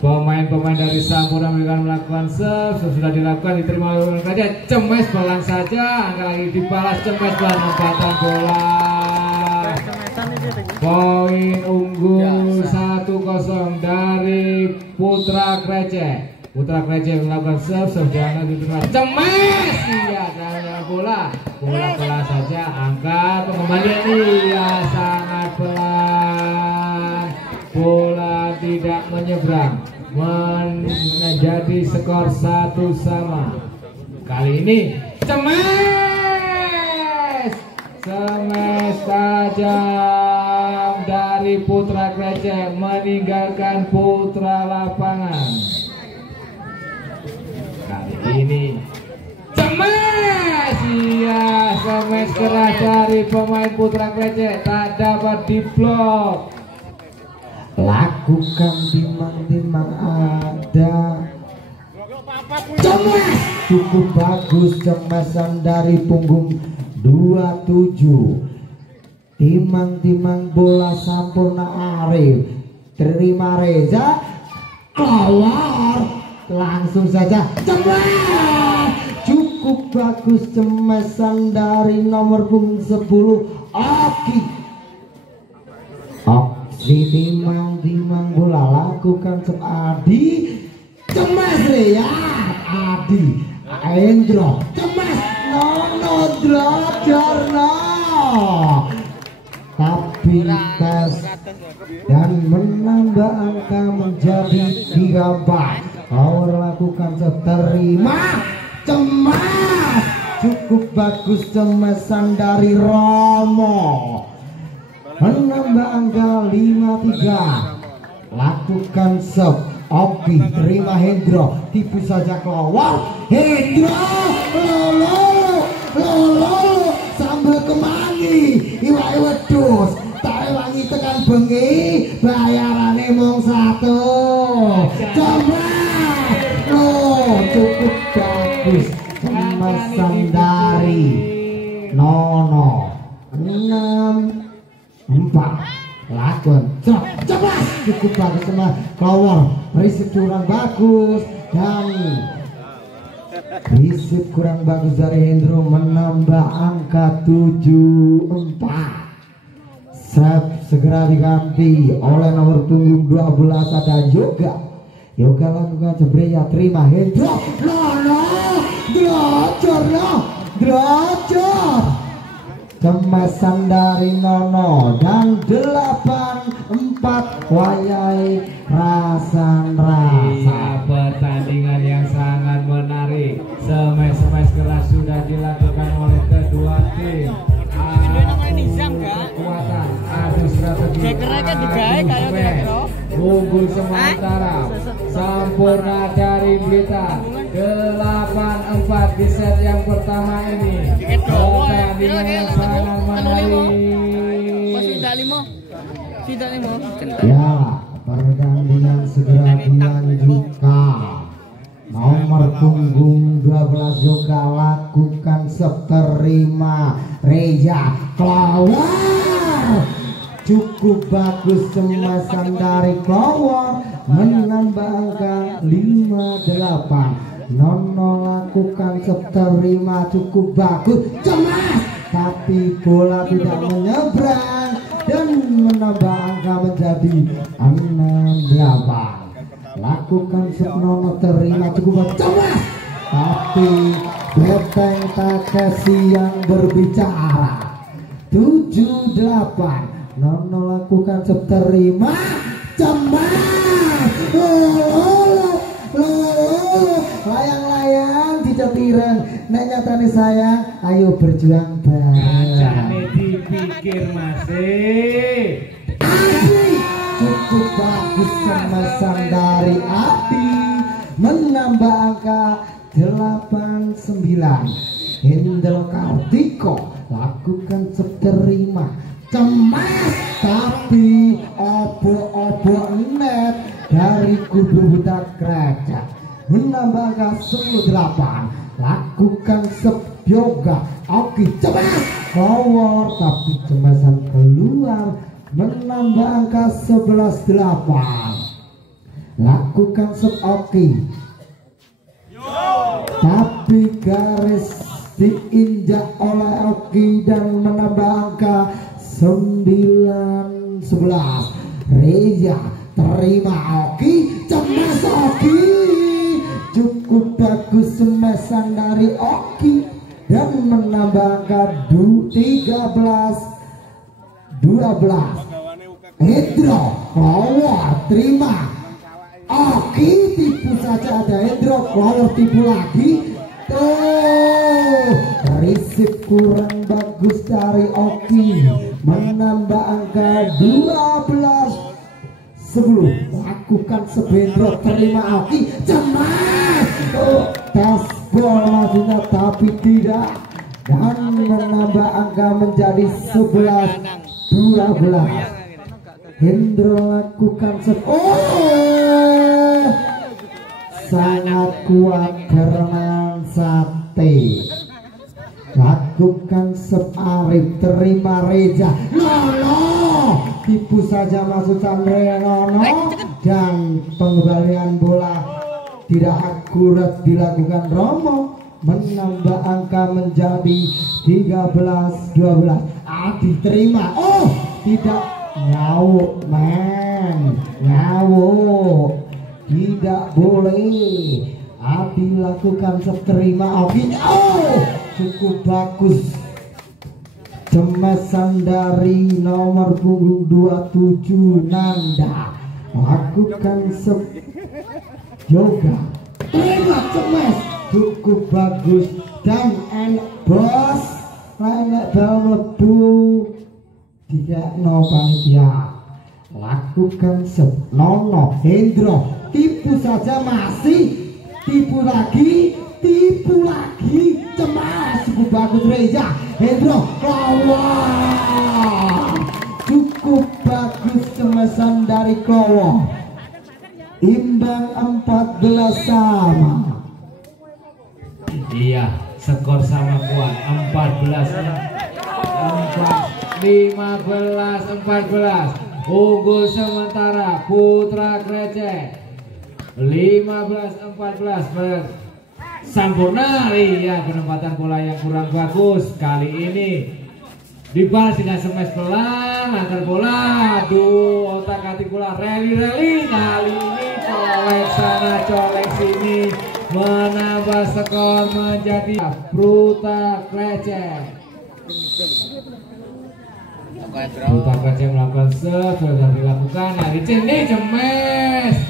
Pemain-pemain dari Sampurna akan melakukan serve, sudah dilakukan, diterima oleh saja, cemes pelan saja, angka lagi dibalas, cemes pelan lompatan bola. Poin unggul 1-0 dari Putra Krecek. Putra Krecek melakukan serve, jangan diterima, cemes, iya, dan bola pelan saja, angka pengembalian iya sangat pelan. Bola tidak menyeberang, menjadi skor 1-1. Kali ini cemes tajam dari Putra Krecek meninggalkan putra lapangan. Kali ini cemes, iya, cemes keras dari pemain Putra Krecek, tak dapat diblok. Lakukan timbang-timbang ada cemes, cukup bagus cemesan dari punggung 27. Timbang-timbang bola Sampurna Arif, terima Reza, keluar langsung saja, cemes, cukup bagus cemesan dari nomor punggung 10 Oki. Timbang-timbang bola lakukan Adi, cemes ya, Adi Endro, cemes, Nono Drojarno, tapi tes dan menambah angka menjadi 3-4. Power lakukan terima, cemas, cukup bagus cemesan dari Romo, menambah angka 5-3. Lakukan sub Oki, terima Hendro, tipu saja keluar, Hendro lolo sambil kemangi iwak wedus tak wangi tekan bengi bayarane mung 1. Coba cukup bagus kemasan dari Nono 6-4. Lakon cepat cukup bagus sama keluar, risik kurang bagus dan risik kurang bagus dari Hendro, menambah angka 7-4. Set segera diganti oleh nomor punggung 12 ada Yoga lakukan Jebreya, terima Hendro, Drocor cemesan dari Nono dan 8-4 wayai rasan rasa. Pertandingan yang sangat menarik, semes keras sudah dilakukan oleh kedua tim. Kekuatan, adu strategi, unggul sementara Sampurna dari Blitar 8-4 di set yang pertama ini. Pertandingan yang sangat menarik. Ya, pertandingan segera dilanjutkan. Nomor punggung 12 juga lakukan terima Reza, keluar, cukup bagus cemesan dari keluar, menambah angka 5-8. Nono lakukan terima cukup bagus, cemas, tapi bola tidak menyeberang dan menambah angka menjadi 6-8. Lakukan Nono terima cukup cemas, tapi Beteng Takeshi yang berbicara 7-8. Nono lakukan terima cemas, layang-layang tidak tirang nek nyatane sayang, ayo berjuang bareng. Jane dipikir masih cukup bagus kemasan dari Adi, menambah angka 8-9. Hendro Kartiko lakukan terima cemas, tapi obo-obo net dari kubu Putra Krecek, menambah angka 10-8. Lakukan yoga Oki, cemas forward tapi cemasan keluar, menambah angka 11-8. lakukan set Oki, tapi garis diinjak oleh Oki dan menambah angka 9-11. Reza terima Oki, cemas Oki, cukup bagus semasan dari Oki dan menambah angka 13-12. Hendro keluar terima Oki, tipu saja ada Hendro keluar tipu lagi. Risip kurang bagus dari Oki, menambah angka 12-10. Lakukan sebendro terima Oki, cemas tes bola maksudnya tapi tidak, dan menambah angka menjadi 11-12. Hendro lakukan sangat kuat Herman Sate. Lakukan Arif terima Reza Nono, tipu saja masuk Chandra Nono, dan pengembalian bola tidak akurat dilakukan Romo, menambah angka menjadi 13-12. Adi terima, tidak, ngawuk men, ngawuk tidak boleh. Adi lakukan seterima Oki, cukup bagus cemesan dari nomor punggung 27 Nanda. Lakukan yoga terima cemes, cukup bagus, dan bos lain dalam lebu 3-0 panitia. Lakukan Nono Hendro tipu saja masih tipu lagi cemas, cukup bagus Reza Hendro keluar, cukup bagus cemesan dari Klowo, imbang 14 sama. Iya, skor sama kuat 15-14. Unggul sementara Putra Krecek 15-14. Sampurna. Iya, penempatan bola yang kurang bagus kali ini. Dibalas dengan smash pelan, antar bola, aduh, otak-atik bola, rally kali ini, colek sana, colek sini, menambah skor menjadi Putra Krecek. Putra Krecek melakukan sudah dilakukan, hari ini cemes.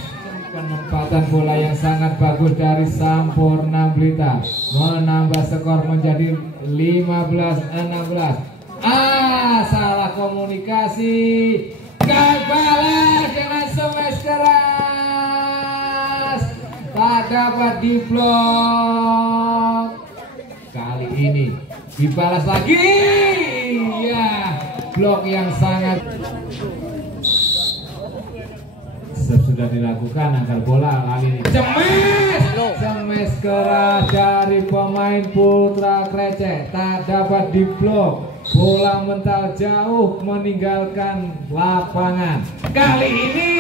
Penempatan bola yang sangat bagus dari Sampurna Blitar, menambah skor menjadi 15-16. Salah komunikasi, gagal dengan smash keras, tak dapat diblok. Kali ini dibalas lagi, ya, blok yang sangat sudah dilakukan, angkat bola kali ini cemes keras dari pemain Putra Krecek, tak dapat diblok, bola mental jauh meninggalkan lapangan. Kali ini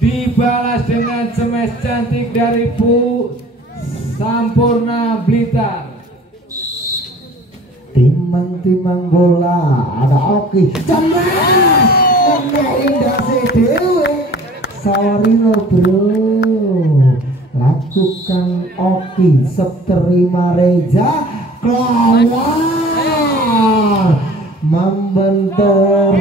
dibalas dengan smash cantik dari Sampurna Blitar. Timang-timang bola ada Oki, cemas indah sedewe Sawarino bro. Lakukan Oki seterima Reza keluar, membentur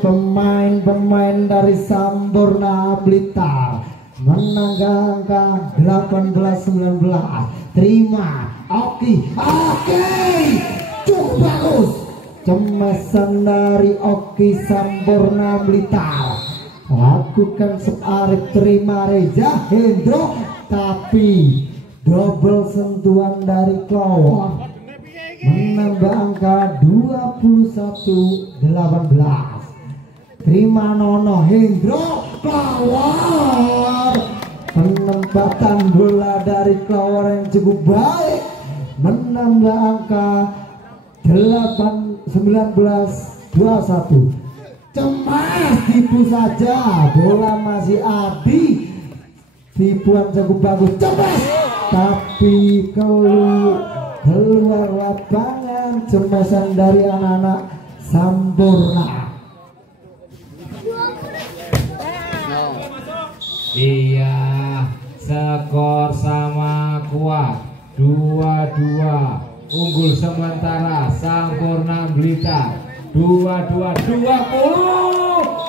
pemain dari Sampurna Blitar, menangkan angka 18-19. Terima Oki, cukup bagus cemesan dari Oki Sampurna Blitar. Lakukan Arif terima Reza Hendro, tapi double sentuhan dari Klowo, menambah angka 21-18. Terima Nono Hendro keluar, penempatan bola dari Klowo yang cukup baik, menambah angka 19-21. cemas, tipu saja, bola masih Adi, tipuan cukup bagus, cemas, tapi keluar lapangan, cemasan dari anak-anak Sampurna. Iya, skor sama kuat 2-2, unggul sementara Sampurna Blitar 22-20.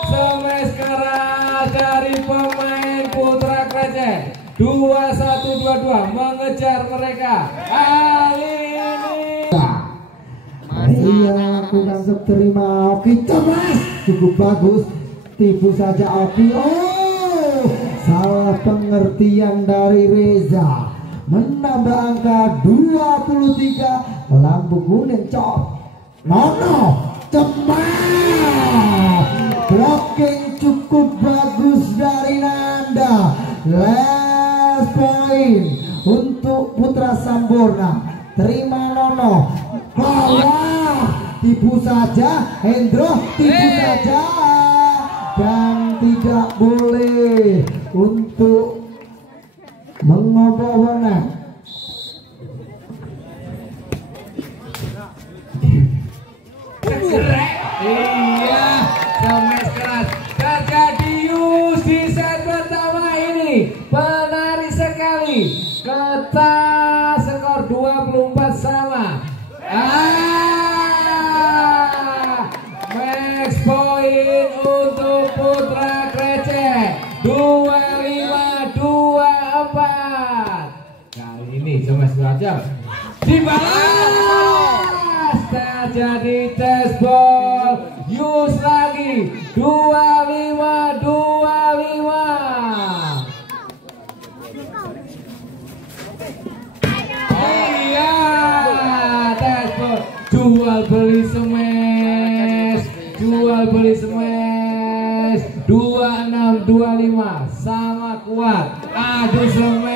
Smash keras dari pemain Putra Krecek 21-22 mengejar mereka kali ini. Iya, kurang terima. Oki cemas, cukup bagus, tipu saja Oki. Oh, salah pengertian dari Reza, menambah angka 23. Lampu kuning cop. Nono cemas, blocking cukup bagus dari Nanda. Last point untuk Putra Sampurna. Terima Nono. Wah, tipu saja Hendro, tipu saja, dan tidak boleh untuk mengobok-obok. Iya, smash keras terjadi Yus di set pertama ini. Menarik sekali, ketat, skor 24 sama. Max point untuk Putra Krecek 25-24. Kali ini smash saja dibalas, terjadi tes ball. Yus lagi 25-25. Iya, tes ball. Jual beli smash, jual beli smash 26-25 sama kuat. Aduh smash.